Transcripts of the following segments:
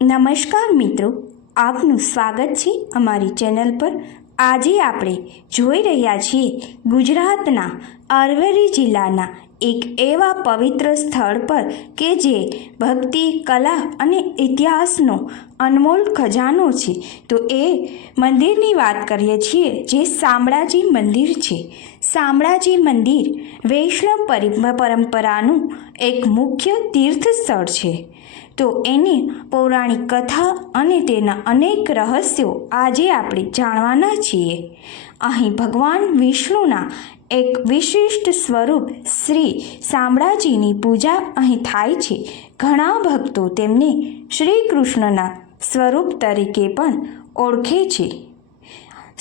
નમસ્કાર મિત્રો, આપનું સ્વાગત છે અમારી ચેનલ પર. આજે આપણે જોઈ રહ્યા છીએ ગુજરાતના અરવરી જિલ્લાના એક એવા પવિત્ર સ્થળ પર કે જે ભક્તિ, કલા અને ઇતિહાસનો અનમોલ ખજાનો છે. તો એ મંદિરની વાત કરીએ છીએ જે શામળાજી મંદિર છે. શામળાજી મંદિર વૈષ્ણવ પરિ, પરંપરાનું એક મુખ્ય તીર્થ સ્થળ છે. તો એની પૌરાણિક કથા અને તેના અનેક રહસ્યો આજે આપણે જાણવાના છીએ. અહીં ભગવાન વિષ્ણુના એક વિશિષ્ટ સ્વરૂપ શ્રી શામળાજીની પૂજા અહીં થાય છે. ઘણા ભક્તો તેમને શ્રી કૃષ્ણના સ્વરૂપ તરીકે પણ ઓળખે છે.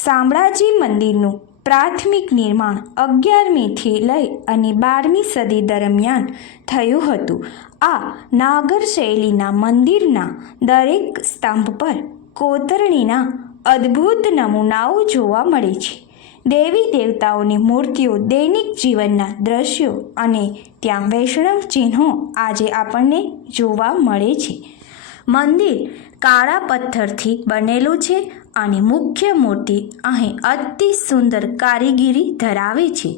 શામળાજી મંદિરનું પ્રાથમિક નિર્માણ અગિયારમીથી લઈ અને બારમી સદી દરમિયાન થયું હતું. આ નાગર શૈલીના મંદિરના દરેક સ્તંભ પર કોતરણીના અદ્ભુત નમૂનાઓ જોવા મળે છે. દેવી દેવતાઓની મૂર્તિઓ દૈનિક જીવનના દ્રશ્યો અને ત્યાં વૈષ્ણવ ચિહ્નો આજે આપણને જોવા મળે છે. મંદિર કાળા પથ્થરથી બનેલું છે અને મુખ્ય મૂર્તિ અહીં અતિ સુંદર કારીગીરી ધરાવે છે.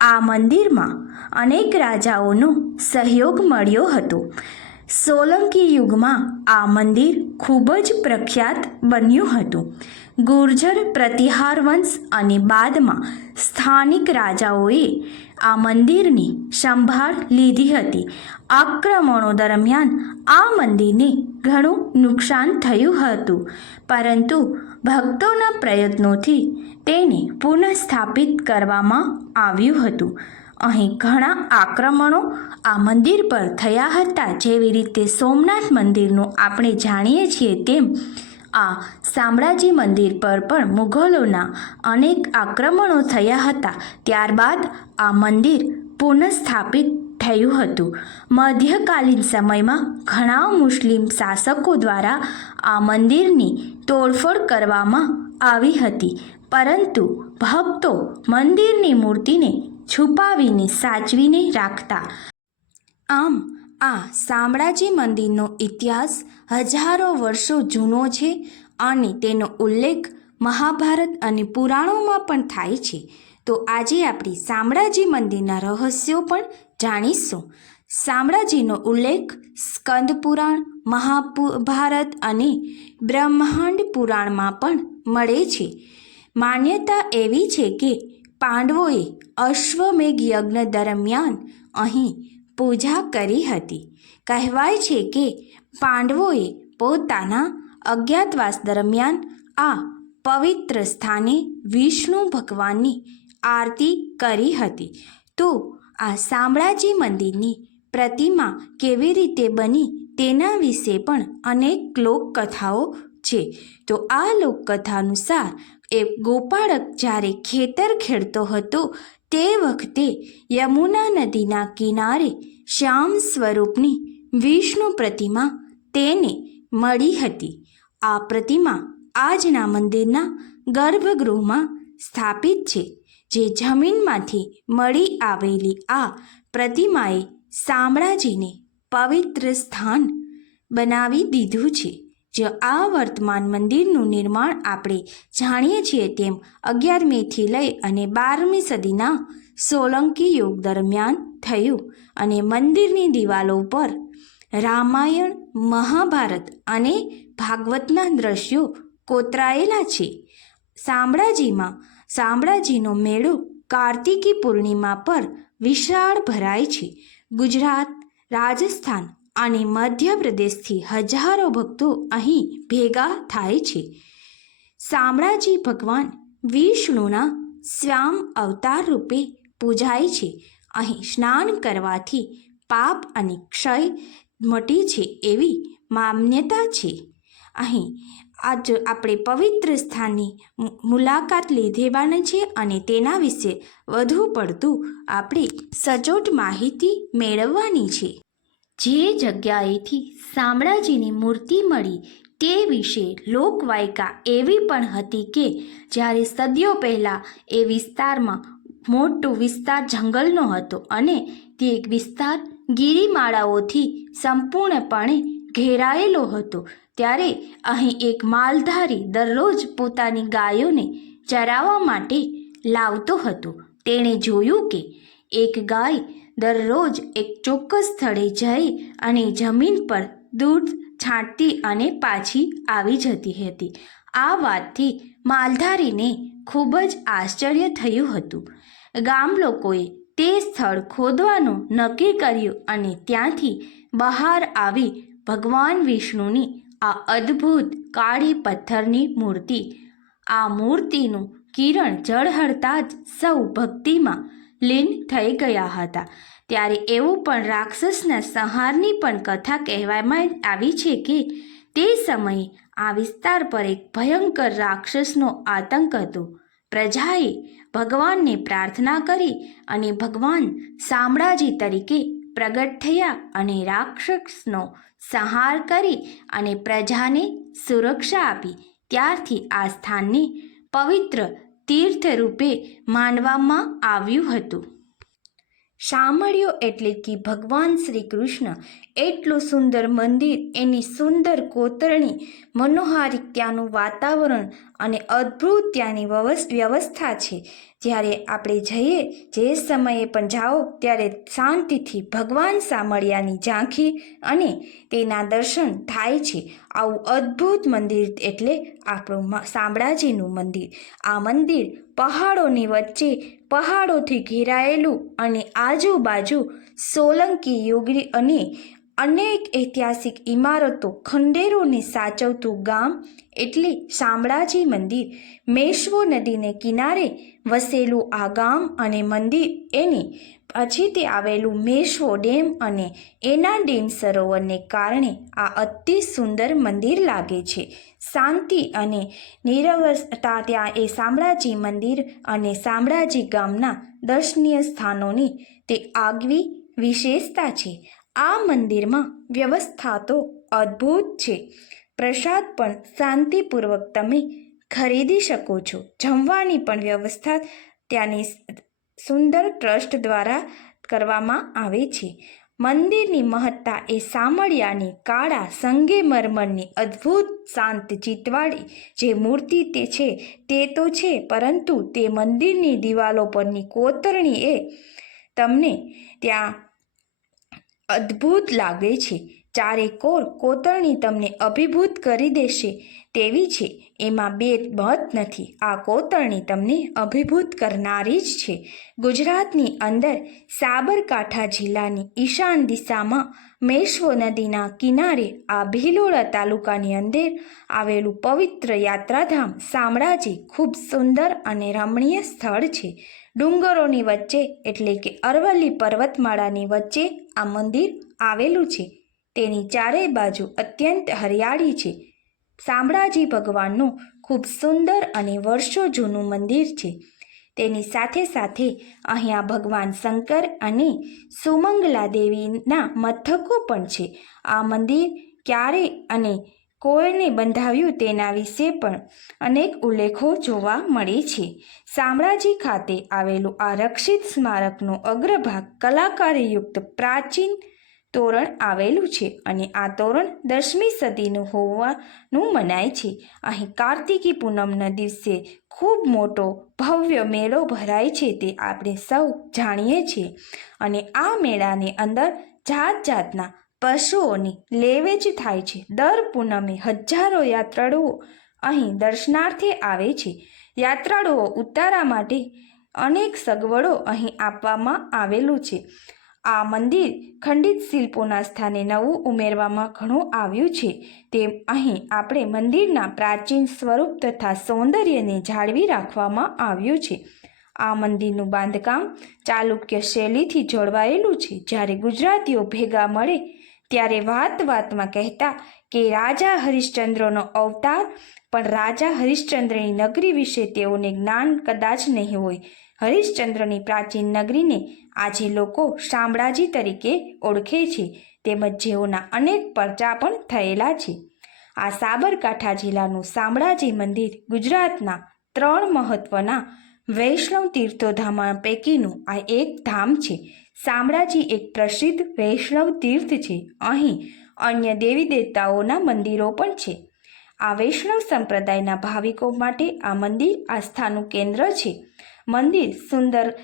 આ મંદિરમાં અનેક રાજાઓનો સહયોગ મળ્યો હતો. સોલંકી યુગમાં આ મંદિર ખૂબ જ પ્રખ્યાત બન્યું હતું. ગુર્જર પ્રતિહાર વંશ અને બાદમાં સ્થાનિક રાજાઓએ આ મંદિરની સંભાળ લીધી હતી. આક્રમણો દરમિયાન આ મંદિરને ઘણું નુકસાન થયું હતું, પરંતુ ભક્તોના પ્રયત્નોથી તેને પુનઃસ્થાપિત કરવામાં આવ્યું હતું. અહીં ઘણા આક્રમણો આ મંદિર પર થયા હતા. જેવી રીતે સોમનાથ મંદિરનું આપણે જાણીએ છીએ તેમ આ શામળાજી મંદિર પર પણ મુઘલોના અનેક આક્રમણો થયા હતા. ત્યારબાદ આ મંદિર પુનઃસ્થાપિત થયું હતું. મધ્યકાલીન સમયમાં ઘણા મુસ્લિમ શાસકો દ્વારા આ મંદિરની તોડફોડ કરવામાં આવી હતી. પરંતુ ભક્તો મંદિરની મૂર્તિને છુપાવીને સાચવીને રાખતા. આમ આ શામળાજી મંદિરનો ઇતિહાસ હજારો વર્ષો જૂનો છે અને તેનો ઉલ્લેખ મહાભારત અને પુરાણોમાં પણ થાય છે. તો આજે આપણે શામળાજી મંદિરના રહસ્યો પણ જાણીશું. શામળાજીનો ઉલ્લેખ સ્કંદ પુરાણ, મહાભારત અને બ્રહ્માંડ પુરાણમાં પણ મળે છે. માન્યતા એવી છે કે પાંડવોએ અશ્વમેઘ યજ્ઞ દરમિયાન અહીં પૂજા કરી હતી. કહેવાય છે કે પાંડવોએ પોતાના અજ્ઞાતવાસ દરમિયાન આ પવિત્ર સ્થાને વિષ્ણુ ભગવાનની આરતી કરી હતી. તો આ શામળાજી મંદિરની પ્રતિમા કેવી રીતે બની તેના વિશે પણ અનેક લોકકથાઓ છે. તો આ લોકકથા અનુસાર એ ગોપાળક જ્યારે ખેતર ખેડતો હતો, તે વખતે યમુના નદીના કિનારે શ્યામ સ્વરૂપની વિષ્ણુ પ્રતિમા તેને મળી હતી. આ પ્રતિમા આજના મંદિરના ગર્ભગૃહમાં સ્થાપિત છે, જે જમીનમાંથી મળી આવેલી આ પ્રતિમાએ શામળાજીને પવિત્ર સ્થાન બનાવી દીધું છે. જો આ વર્તમાન મંદિરનું નિર્માણ આપણે જાણીએ છીએ તેમ અગિયારમીથી લઈ અને બારમી સદીના સોલંકી યુગ દરમિયાન થયું અને મંદિરની દિવાલો પર રામાયણ, મહાભારત અને ભાગવતના દ્રશ્યો કોતરાયેલા છે. શામળાજીમાં શામળાજીનો મેળો કાર્તિકી પૂર્ણિમા પર વિશાળ ભરાય છે. ગુજરાત, રાજસ્થાન અને મધ્યપ્રદેશથી હજારો ભક્તો અહીં ભેગા થાય છે. શામળાજી ભગવાન વિષ્ણુના શ્યામ અવતાર રૂપે પૂજાય છે. અહીં સ્નાન કરવાથી પાપ અને ક્ષય મટી છે એવી માન્યતા છે. અહીં આજ આપણે પવિત્ર સ્થાનની મુલાકાત લીધેવાની છે અને તેના વિશે વધુ પડતું આપણે સચોટ માહિતી મેળવવાની છે. જે જગ્યાએથી શામળાજીની મૂર્તિ મળી તે વિશે લોકવાયકા એવી પણ હતી કે જ્યારે સદીઓ પહેલાં એ વિસ્તારમાં મોટો વિસ્તાર જંગલનો હતો અને તે વિસ્તાર ગિરિમાળાઓથી સંપૂર્ણપણે ઘેરાયેલો હતો, ત્યારે અહીં એક માલધારી દરરોજ પોતાની ગાયોને ચરાવવા માટે લાવતો હતો. તેણે જોયું કે એક ગાય દરરોજ એક ચોક્કસ સ્થળે જઈ અને જમીન પર દૂધ છાંટતી અને પાછી આવી જતી હતી. આ વાતથી માલધારીને ખૂબ જ આશ્ચર્ય થયું હતું. ગામ લોકોએ તે સ્થળ ખોદવાનું નક્કી કર્યું અને ત્યાંથી બહાર આવી ભગવાન વિષ્ણુની આ અદ્ભુત કાળી પથ્થરની મૂર્તિ. આ મૂર્તિનું કિરણ ઝળહળતા જ સૌ ભક્તિમાં લીન થઈ ગયા હતા. ત્યારે એવું પણ રાક્ષસના સંહારની પણ કથા કહેવામાં આવી છે કે તે સમયે આ વિસ્તાર પર એક ભયંકર રાક્ષસનો આતંક હતો. પ્રજાએ ભગવાનને પ્રાર્થના કરી અને ભગવાન શામળાજી તરીકે પ્રગટ થયા અને રાક્ષસનો સંહાર કરી અને પ્રજાને સુરક્ષા આપી. ત્યારથી આ સ્થાનને પવિત્ર તીર્થ રૂપે માનવામાં આવ્યું હતું. શામળિયો એટલે કે ભગવાન શ્રી કૃષ્ણ એટલું સુંદર મંદિર, એની સુંદર કોતરણી મનોહારિક ત્યાંનું વાતાવરણ અને અદ્ભુત ત્યાંની વ્યવસ- વ્યવસ્થા છે. જ્યારે આપણે જઈએ, જે સમયે પણ જાઓ, ત્યારે શાંતિથી ભગવાન સામળિયાની ઝાંખી અને તેના દર્શન થાય છે. આવું અદ્ભુત મંદિર એટલે આપણું શામળાજીનું મંદિર. આ મંદિર પહાડોની વચ્ચે પહાડોથી ઘેરાયેલું અને આજુબાજુ સોલંકી યુગની અને અનેક ઐતિહાસિક ઇમારતો ખંડેરોને સાચવતું ગામ એટલે શામળાજી મંદિર. મેશ્વો નદીને કિનારે વસેલું આ ગામ અને મંદિર એની પછી તે આવેલું મેશ્વો ડેમ અને એના ડેમ સરોવરને કારણે આ અતિ સુંદર મંદિર લાગે છે. શાંતિ અને નિરવસતા ત્યાં એ શામળાજી મંદિર અને શામળાજી ગામના દર્શનીય સ્થાનોની તે આગવી વિશેષતા છે. આ મંદિરમાં વ્યવસ્થા તો અદ્ભુત છે. પ્રસાદ પણ શાંતિપૂર્વક તમે ખરીદી શકો છો. જમવાની પણ વ્યવસ્થા ત્યાંની સુંદર ટ્રસ્ટ દ્વારા કરવામાં આવે છે. મંદિરની મહત્તા એ સામળિયાની, કાળા સંગેમરમરની અદ્ભુત શાંત ચિતવાળી જે મૂર્તિ તે છે, તે તો છે, પરંતુ તે મંદિરની દિવાલો પરની કોતરણી એ તમને ત્યાં અદ્ભુત લાગે છે. ચારે કોર કોતરણી તમને અભિભૂત કરી દેશે. તેવી છે. એમાં બે મત નથી. આ કોતરણી તમને અભિભૂત કરનારી જ છે. ગુજરાતની અંદર સાબરકાંઠા જિલ્લાની ઈશાન દિશામાં મેશ્વો નદીના કિનારે આ ભીલોડા તાલુકાની અંદર આવેલું પવિત્ર યાત્રાધામ શામળાજી ખૂબ સુંદર અને રમણીય સ્થળ છે. ડુંગરોની વચ્ચે, એટલે કે અરવલ્લી પર્વતમાળાની વચ્ચે, આ મંદિર આવેલું છે. તેની ચારેય બાજુ અત્યંત હરિયાળી છે. શામળાજી ભગવાનનું ખૂબ સુંદર અને વર્ષો જૂનું મંદિર છે. તેની સાથે સાથે અહીંયા ભગવાન શંકર અને સુમંગલા દેવીના મથકો પણ છે. આ મંદિર ક્યારે અને કોઈને બંધાવ્યું તેના વિશે પણ અનેક ઉલ્લેખો જોવા મળે છે. શામળાજી ખાતે આવેલું આ રક્ષિત સ્મારકનો અગ્રભાગ કલાકારયુક્ત પ્રાચીન તોરણ આવેલું છે અને આ તોરણ દસમી સદીનું હોવાનું મનાય છે. અહીં કાર્તિકી પૂનમના દિવસે ખૂબ મોટો ભવ્ય મેળો ભરાય છે તે આપણે સૌ જાણીએ છીએ અને આ મેળાની અંદર જાત જાતના પશુઓની લેવેચ થાય છે. દર પૂનમે હજારો યાત્રાળુઓ અહીં દર્શનાર્થે આવે છે. યાત્રાળુઓ ઉતારા માટે અનેક સગવડો અહીં આપવામાં આવેલું છે. આ મંદિર ખંડિત શિલ્પોના સ્થાને નવું ઉમેરવામાં ઘણું આવ્યું છે. તે અહીં આપણે મંદિરના પ્રાચીન સ્વરૂપ તથા સૌંદર્યને જાળવી રાખવામાં આવ્યું છે. આ મંદિરનું બાંધકામ ચાલુક્ય શૈલીથી જોડવાયેલું છે. જ્યારે ગુજરાતીઓ ભેગા મળે ત્યારે વાત વાતમાં કહેતા કે રાજા હરિશ્ચંદ્રનો અવતાર, પણ રાજા હરિશ્ચંદ્રની નગરી વિશે તેઓને જ્ઞાન કદાચ નહીં હોય. હરિશ્ચંદ્રની પ્રાચીન નગરીને આજે લોકો શામળાજી તરીકે ઓળખે છે, તેમજ જેઓના અનેક પરચા પણ થયેલા છે. આ સાબરકાંઠા જિલ્લાનું શામળાજી મંદિર ગુજરાતના ત્રણ મહત્વના વૈષ્ણવ તીર્થોધામ પૈકીનું આ એક ધામ છે. શામળાજી એક પ્રસિદ્ધ વૈષ્ણવ તીર્થ છે. અહીં અન્ય દેવી દેવતાઓના મંદિરો પણ છે. આ વૈષ્ણવ સંપ્રદાયના ભાવિકો માટે આ મંદિર આસ્થાનું કેન્દ્ર છે. મંદિર સુંદર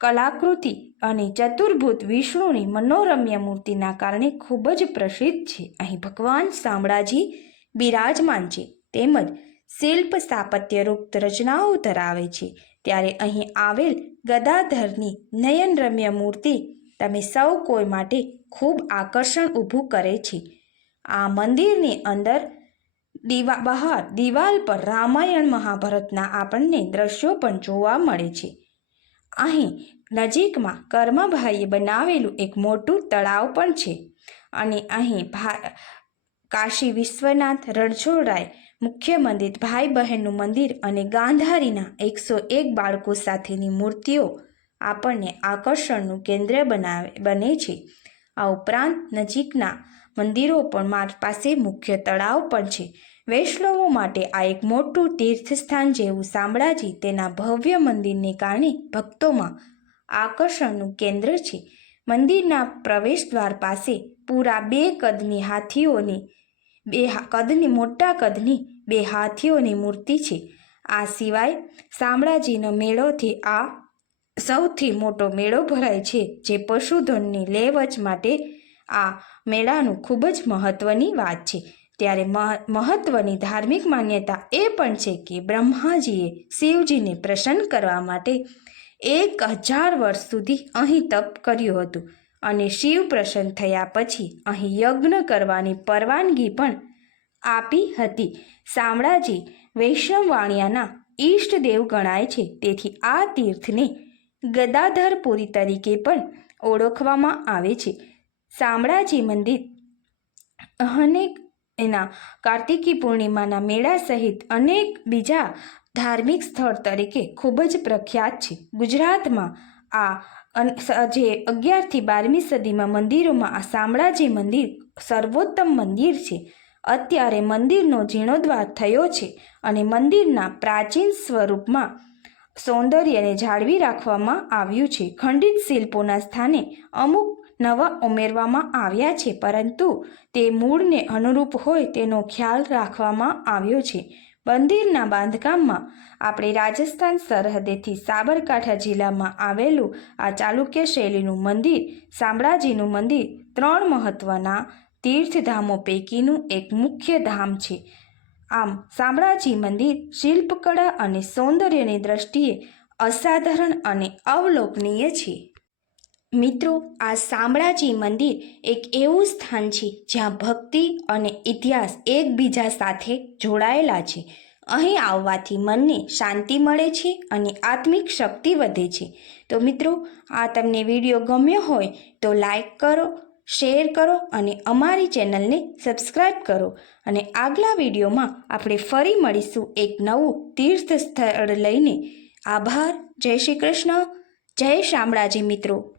કલાકૃતિ અને ચતુર્ભુત વિષ્ણુની મનોરમ્ય મૂર્તિના કારણે ખૂબ જ પ્રસિદ્ધ છે. અહીં ભગવાન શામળાજી બિરાજમાન છે. તેમજ શિલ્પ સ્થાપત્યરૂપ રચનાઓ ધરાવે છે. ત્યારે અહીં આવેલ ગદાધરની નયનરમ્ય મૂર્તિ તમે સૌ કોઈ માટે ખૂબ આકર્ષણ ઊભું કરે છે. આ મંદિરની અંદર દીવા, બહાર દિવાલ પર રામાયણ મહાભારતના આપણને દ્રશ્યો પણ જોવા મળે છે. અહીં નજીકમાં કર્મભાઈએ બનાવેલું એક મોટું તળાવ પણ છે અને અહીં ભા, કાશી વિશ્વનાથ રણછોડરાય મુખ્ય મંદિર ભાઈ બહેનનું મંદિર અને ગાંધારીના એકસો એક બાળકો સાથેની મૂર્તિઓ આપણને આકર્ષણનું કેન્દ્ર બનાવે, બને છે. આ ઉપરાંત નજીકના મંદિરો પણ માર્ગ પાસે મુખ્ય તળાવ પણ છે. વૈષ્ણવો માટે આ એક મોટું તીર્થસ્થાન જેવું શામળાજી તેના ભવ્ય મંદિરને કારણે ભક્તોમાં આકર્ષણનું કેન્દ્ર છે. મંદિરના પ્રવેશ દ્વાર પાસે પૂરા બે કદની હાથીઓની બે કદની મોટા કદની બે હાથીઓની મૂર્તિ છે. આ સિવાય શામળાજીનો મેળોથી આ સૌથી મોટો મેળો ભરાય છે, જે પશુધનની લેવચ માટે આ મેળાનું ખૂબ જ મહત્ત્વની વાત છે. ત્યારે મહત્વની ધાર્મિક માન્યતા એ પણ છે કે બ્રહ્માજીએ શિવજીને પ્રસન્ન કરવા માટે એક હજાર વર્ષ સુધી અહીં તપ કર્યું હતું. અને શિવ પ્રસન્ન થયા પછી અહીં યજ્ઞ કરવાની પરવાનગી પણ આપી હતી. શામળાજી વૈષ્ણવવાણિયાના ઈષ્ટદેવ ગણાય છે. તેથી આ તીર્થને ગદાધરપુરી તરીકે પણ ઓળખવામાં આવે છે. શામળાજી મંદિર અનેક એના કાર્તિકી પૂર્ણિમાના મેળા સહિત અનેક બીજા ધાર્મિક સ્થળ તરીકે ખૂબ જ પ્રખ્યાત છે. ગુજરાતમાં આ જે અગિયારથી બારમી સદીમાં મંદિરોમાં આ શામળાજી મંદિર સર્વોત્તમ મંદિર છે. અત્યારે મંદિરનો જીર્ણોદ્ધાર થયો છે અને મંદિરના પ્રાચીન સ્વરૂપમાં સૌંદર્યને જાળવી રાખવામાં આવ્યું છે. ખંડિત શિલ્પોના સ્થાને અમુક નવા ઉમેરવામાં આવ્યા છે, પરંતુ તે મૂળને અનુરૂપ હોય તેનો ખ્યાલ રાખવામાં આવ્યો છે. મંદિરના બાંધકામમાં આપણે રાજસ્થાન સરહદેથી સાબરકાંઠા જિલ્લામાં આવેલું આ ચાલુક્ય શૈલીનું મંદિર, શામળાજીનું મંદિર ત્રણ મહત્ત્વના તીર્થધામો પૈકીનું એક મુખ્ય ધામ છે. આમ, શામળાજી મંદિર શિલ્પકળા અને સૌંદર્યની દ્રષ્ટિએ અસાધારણ અને અવલોકનીય છે. મિત્રો, આ શામળાજી મંદિર એક એવું સ્થાન છે જ્યાં ભક્તિ અને ઇતિહાસ એકબીજા સાથે જોડાયેલા છે. અહીં આવવાથી મનને શાંતિ મળે છે અને આત્મિક શક્તિ વધે છે. તો મિત્રો, આ તમને વીડિયો ગમ્યો હોય તો લાઈક કરો, શેર કરો અને અમારી ચેનલને સબસ્ક્રાઈબ કરો. અને આગલા વિડીયોમાં આપણે ફરી મળીશું એક નવું તીર્થ સ્થળ લઈને. આભાર. જય શ્રી કૃષ્ણ. જય શામળાજી મિત્રો.